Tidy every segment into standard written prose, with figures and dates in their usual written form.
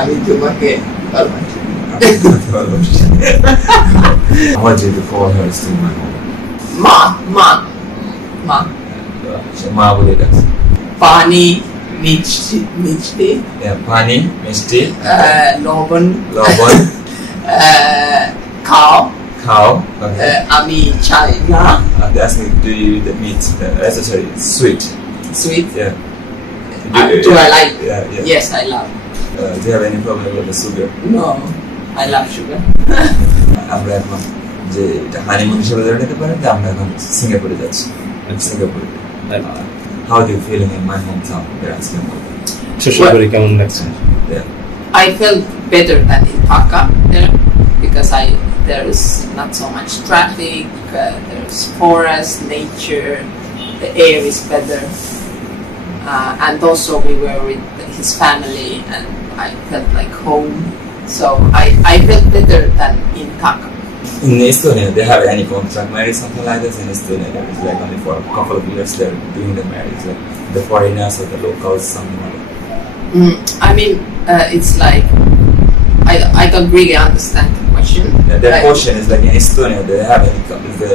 আমি তোমাকে ভালোবাসি। What did you call her still my mom? মা মা বলে ডাকছে। পানি মিষ্টি পানি মিষ্টি লবণ খাও আমি চাই না। Asking, do you eat the meat? Sorry, sweet. Yeah. Do I like? Yeah. Yes, I love. Do you have any problem with the sugar? No, I love sugar. আমরা এখন যে হানিমুন হিসেবে ধরে নিতে পারেন যে আমরা এখন সিঙ্গাপুরে যাচ্ছি। সিঙ্গাপুরে How do you feel in my hometown? শ্বশুরবাড়ি কেমন লাগছে? I felt better than in Dhaka there because there is not so much traffic. There's forest, nature. The air is better, and also we were with his family, and I felt like home. So I felt better than in Dhaka. In Estonia, they have any contract marriage, something like this. In Estonia, it's like only for a couple of years they're doing the marriage, like the foreigners or the locals, something like that. I mean, it's like I don't really understand the question. The question is like in Estonia, they have any the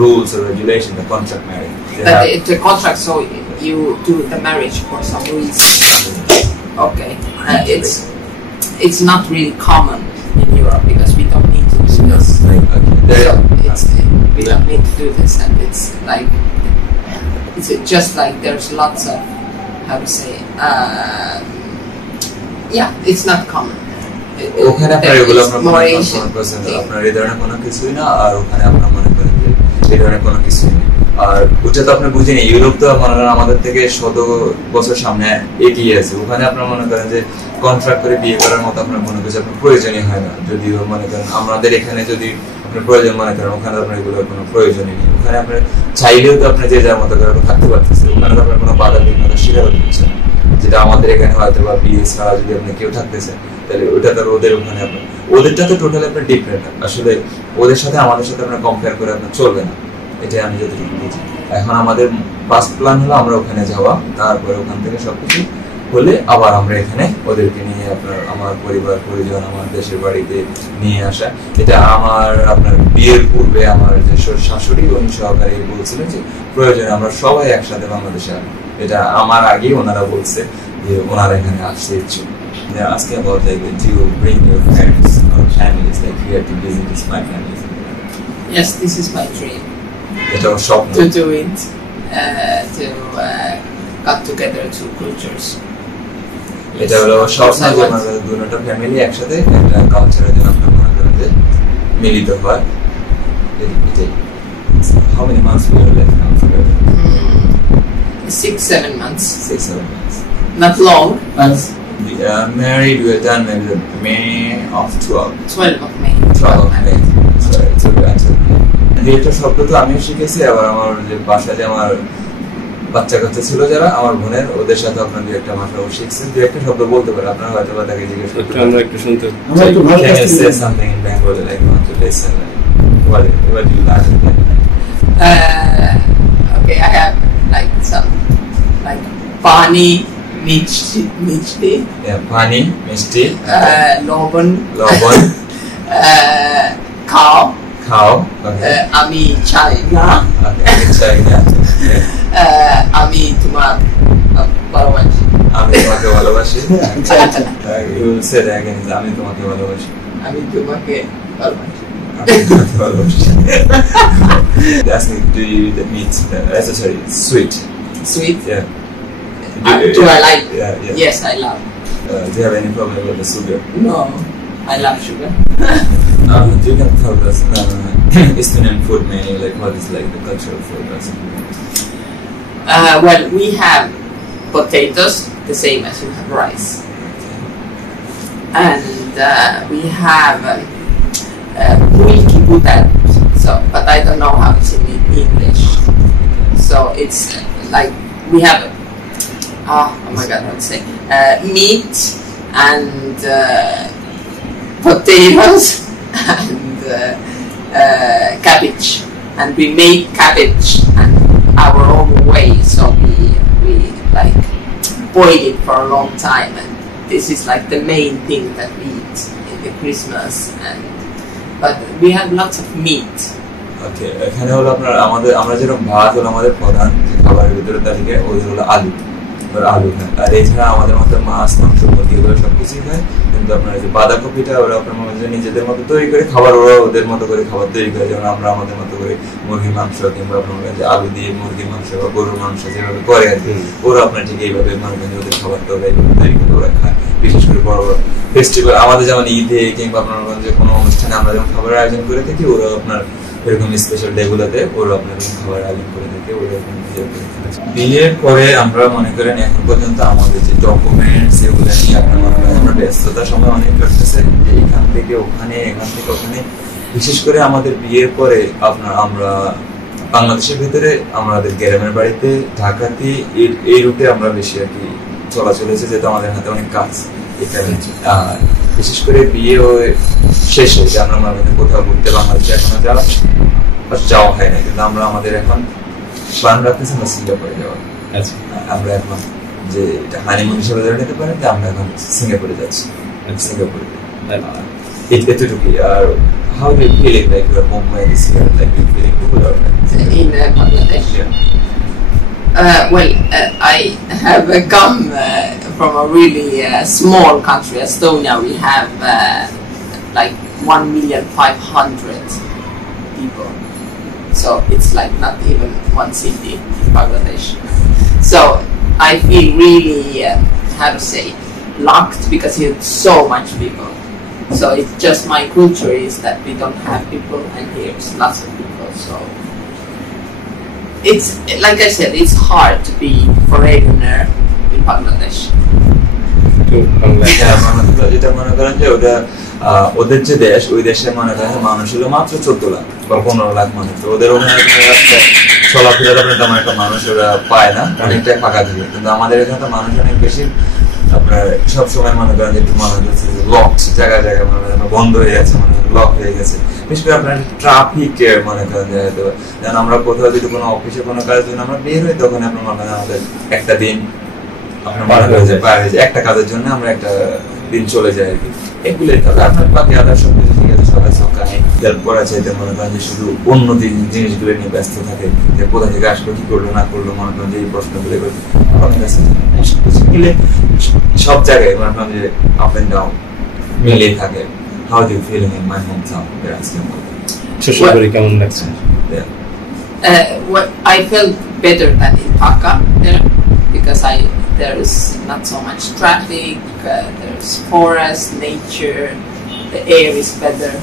rules or regulation, the contract marriage. The contract, so you do the marriage for some reason. Okay, it's not really common in Europe because we don't need to do this. We don't need to do this, and it's like it's just like there's lots of how to say it's not common. ওখানে আপনার এগুলো আপনার আপনার এই ধরনের কোনো কিছুই না, আর ওখানে আপনার মনে করেন যে এই ধরনের কোনো কিছুই নেই। আর ওটা তো আপনি বুঝেনি, ইউরোপ তো মনে করেন আমাদের থেকে 100 বছর সামনে এগিয়ে আছে। ওখানে আপনার মনে করেন যে কন্ট্রাক্ট করে বিয়ে করার মতো আপনার মনে করছে আপনার প্রয়োজনই হয় না। যদিও মনে করেন আমাদের এখানে যদি আপনার প্রয়োজন মনে করেন, ওখানে আপনার এগুলোর কোনো প্রয়োজনই নেই। ওখানে আপনার চাইলেও তো আপনি যে যার মতো করে থাকতে পারতেছে, ওখানে তো আপনার কোনো বাধা বিঘ্নতার শিকার হতে হচ্ছে না। যেটা আমাদের এখানে হয়তো বা বিয়ে ছাড়া যদি আপনি কেউ থাকতেছে, তাহলে ওটা তো ওদের ওখানে আপনার ওদেরটা তো টোটালি আপনার ডিফারেন্ট। আসলে ওদের সাথে আমাদের সাথে আপনার কম্পেয়ার করে আপনার চলবে না, এটাই আমি যতটুকু বুঝি। এখন আমাদের ফার্স্ট প্ল্যান হলো আমরা ওখানে যাওয়া, তারপরে ওখান থেকে সবকিছু হলে আবার আমরা এখানে ওদেরকে নিয়ে আমার পরিবার পরিজন আমার দেশের বাড়িতে নিয়ে আসা। এটা আপনার বিয়ের পূর্বে আমার যে শাশুড়ি উনি সহকারী বলছিলেন যে প্রয়োজনে আমরা সবাই একসাথে বাংলাদেশে আসবো। এটা আমার আগেই ওনারা বলছে যে ওনারা এখানে আসতে ইচ্ছুক। They're asking about like, do you bring your parents or families like here to visit my family? Yes, this is my dream. এটা স্বপ্ন To do it, to got together two cultures. এটা হলো স্বপ্ন যে আমাদের দুটো ফ্যামিলি একসাথে একটা কালচারের জন্য আপনার মনে করেন যে মিলিত হয়। How many months we are left now together? 6-7 months. 6-7 months. Not long. But married, we are done maybe the May of 12 of May. 12 of May. Sorry, it's okay. একটা শব্দ তো আমিও শিখেছি, আবার আমার যে বাসায় যে আমার বাচ্চা কাচ্চা ছিল যারা আমার বোনের, ওদের সাথে আপনার দু একটা ভাষাও শিখছেন, দু একটা শব্দ বলতে পারে। আপনারা হয়তো বা তাকে জিজ্ঞেস করতে আমরা একটু শুনতে say something in Bengali like want to listen what do you like? Okay, I have like some like pani মিষ্টি পানি মিষ্টি লবণ খাও আমি চাই না আমি তোমাকে ভালোবাসি you will say that again, আমি তোমাকে ভালোবাসি Asking, do you eat the meat? Sorry, sweet? Yeah. Do I like? Yeah. Yes, I love. Do you have any problem with the sugar? No, I love sugar. You can tell us Estonian food menu, like what is like the cultural food or something like that? Well, we have potatoes, the same as you have rice. And we have mulkibutat, but I don't know how it's in English. So it's like we have oh my god, let's say meat and potatoes and cabbage, and we make cabbage and our own way, so we like boil it for a long time and this is like the main thing that we eat in the Christmas, but we have lots of meat. ওকে, এখানে হলো আপনার আমরা যেরকম ভাত হলো আমাদের প্রধান যে খাবারের ভিতরে তালিকায়, ওদের হলো আলু হয়। আর এছাড়া আমাদের মধ্যে মাছ, মাংস, মুরগি এগুলো সবকিছুই হয়। কিন্তু আপনার যে বাঁধাকপিটা ওরা আপনার মধ্যে নিজেদের মতো তৈরি করে খাবার, ওরা ওদের মতো করে খাবার তৈরি করে, যেমন আমরা আমাদের মতো করে মুরগির মাংস কিংবা আপনার যে আলু দিয়ে মুরগির মাংস বা গরুর মাংস যেভাবে করে আর কি, ওরা আপনার ঠিক এইভাবে মনে করেন ওদের খাবারটা ওরা এইভাবে তৈরি করে ওরা খায়। বিশেষ করে বড় বড় ফেস্টিভ্যাল আমাদের যেমন ঈদে কিংবা আপনার যে কোনো অনুষ্ঠানে আমরা যেমন খাবারের আয়োজন করে থাকি, ওরা আপনার এরকম স্পেশাল ডে গুলোতে ওরা আপনার খাবার আয়োজন করে থাকে। বিয়ের পরে আমরা মনে করেন এখন পর্যন্ত আমাদের যে ডকুমেন্টস এগুলো নিয়ে আপনার মনে করেন আমরা ব্যস্ততার সময় অনেক কাটতেছে, যে এখান থেকে ওখানে, এখান থেকে ওখানে। বিশেষ করে আমাদের বিয়ের পরে আমরা বাংলাদেশের ভিতরে আমাদের গ্রামের বাড়িতে ঢাকাতে এই রুটে আমরা বেশি আর কি চলাচল হয়েছে, যেহেতু আমাদের হাতে অনেক কাজ। আর বিশেষ করে বিয়ে শেষে যে আমরা কোথাও ঘুরতে বাংলাদেশে এখনো যাওয়া হয় না, কিন্তু আমরা আমাদের এখন প্ল্যান রাখতেছি আমরা সিঙ্গাপুরে যাওয়ার। আমরা এখন যে হানিমুন হিসেবে ধরে নিতে পারেন যে আমরা এখন সিঙ্গাপুরে যাচ্ছি। সিঙ্গাপুরে এতটুকুই। আর how do you feel like your movement is here, like you feeling good or in Bangladesh? I have come from a really small country, Estonia. We have like 1,500,000 people, so it's like not even one city in Bangladesh. So I feel really how to say lucked, because here so much people. So it's just my culture is that we don't have people, and here's lots of people. So it's like I said, it's hard to be foreigner in Bangladesh. যেটা মনে করেন যে ওদের যে দেশ, ওই দেশে মনে করেন মানুষ হলো মাত্র 14 লাখ বা 15 লাখ মানুষ। ওদের ওখানে চলাফেরা তেমন একটা মানুষ ওরা পায় না, অনেকটাই ফাঁকা থাকে। কিন্তু আমাদের এখানে তো মানুষ অনেক বেশি। আপনার সবসময় মনে করেন একটু মনে হচ্ছে লক জায়গায় জায়গায় মনে করেন বন্ধ হয়ে গেছে, মানে লক হয়ে গেছে। বিশেষ করে আপনার ট্রাফিক মনে করেন যেমন আমরা কোথাও যদি কোনো অফিসে কোনো কাজের জন্য আমরা বের হই, তখন আপনার মনে করেন আমাদের একটা দিন আপনার মনে করেন যে বাইরে একটা কাজের জন্য আমরা একটা দিন চলে যাই আর কি। এগুলোই তাহলে আপনার বাকি আদার সব কিছু ঠিক আছে, সবাই সবখানে হেল্প করা চাইতে মনে করেন যে শুধু অন্য জিনিসগুলো নিয়ে ব্যস্ত থাকে, যে কোথা থেকে আসলো, কি করলো না করলো, মনে করেন যে এই প্রশ্নগুলো অনেক ব্যস্ত মিলে সব জায়গায় মনে করেন যে আপ এন্ড ডাউন মিলেই থাকে। How do you feel in my home town? শ্বশুরবাড়ি কেমন লাগছে? I felt better than in Dhaka there, because there is not so much traffic, there's forest, nature, the air is better,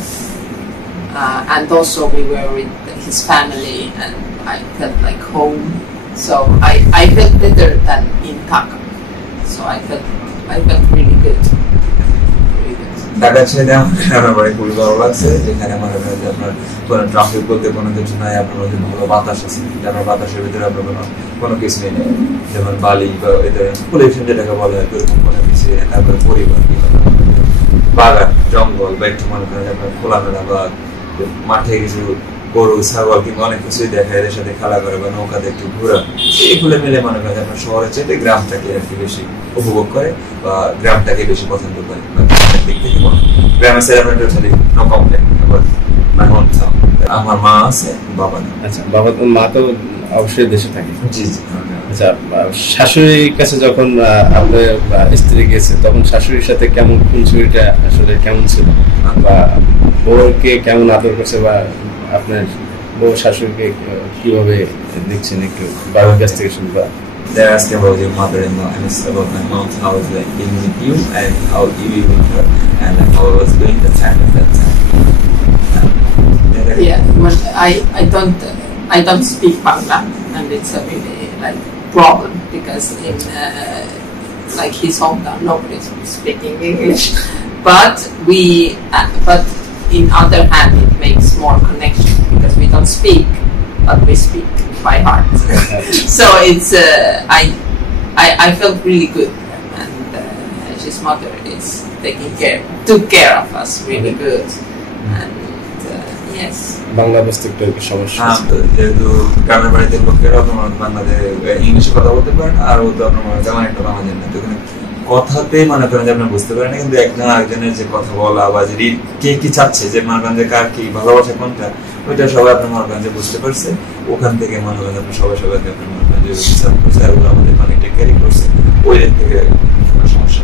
and also we were with his family and I felt like home, so I felt better than in Dhaka, so I felt really good. Dhaka ছেড়ে আমার বাড়ি খুবই ভালো লাগছে, যেখানে মনে করেন যে আপনার কোনো ট্রাফিক বলতে কোনো কিছু নাই, আপনার মধ্যে ভালো বাতাস আছে, আপনার বাতাসের ভিতরে আপনার কোনো কিছু নেই, যেমন বালি বা এদের পলিউশন যেটাকে বলা হয় কোনো কিছু। তারপরে পরিবার, বাগান, জঙ্গল বা একটু মনে করেন আপনার খোলামেলা বা মাঠে কিছু গরু, ছাগল কিংবা অনেক কিছুই দেখা, এদের সাথে খেলা করে বা নৌকাতে একটু ঘোরা, এগুলো মিলে মনে করেন আপনার শহরের চাইতে গ্রামটাকে আর কি বেশি উপভোগ করে বা গ্রামটাকে বেশি পছন্দ করে। গ্রামের ছেলে আপনার টোটালি নো কমপ্লেন। আমার মা আছে, বাবা নেই। আচ্ছা, বাবা মা তো অবশ্যই দেশে থাকে। জি জি। আচ্ছা, শাশুড়ির কাছে যখন আপনার স্ত্রী গেছে, তখন শাশুড়ির সাথে কেমন খুনসুটিটা আসলে কেমন ছিল, বা বউকে কেমন আদর করছে, বা আপনার বউ শাশুড়িকে কিভাবে দেখছেন একটু বাবার কাছ থেকে শুনবা? They're asking about your mother-in-law and it's about my mom, how was like being with you and how you were with her and how I was doing the time at that time. Yeah, well, I don't speak Bangla, and it's a really like problem, because in like his hometown nobody's speaking English, but in other hand it makes more connection, because we don't speak, but we speak by heart. So it's I felt really good, and his mother is took care of us really good, and yes. Bangla বুঝতে একটু সমস্যা, যেহেতু গ্রামের বাড়িতে লোকেরা তোমার বাংলাদেশে ইংলিশে কথা বলতে পারে না, আর ও তো আপনার তেমন একটা বাংলা জানে না, তো কথাতে মনে করেন যে আপনি বুঝতে পারেন না, কিন্তু একজন আরেকজনের যে কথা বলা বা যে কে কি চাচ্ছে, যে মনে করেন যে কার কি ভালোবাসা কোনটা, ওইটা সবাই আপনার মনে করেন যে বুঝতে পারছে। ওখান থেকে মনে করেন আপনি সবাইকে আপনার মনে করেন যে আমাদের মানে ক্যারি করছে, ওই দিক থেকে সমস্যা।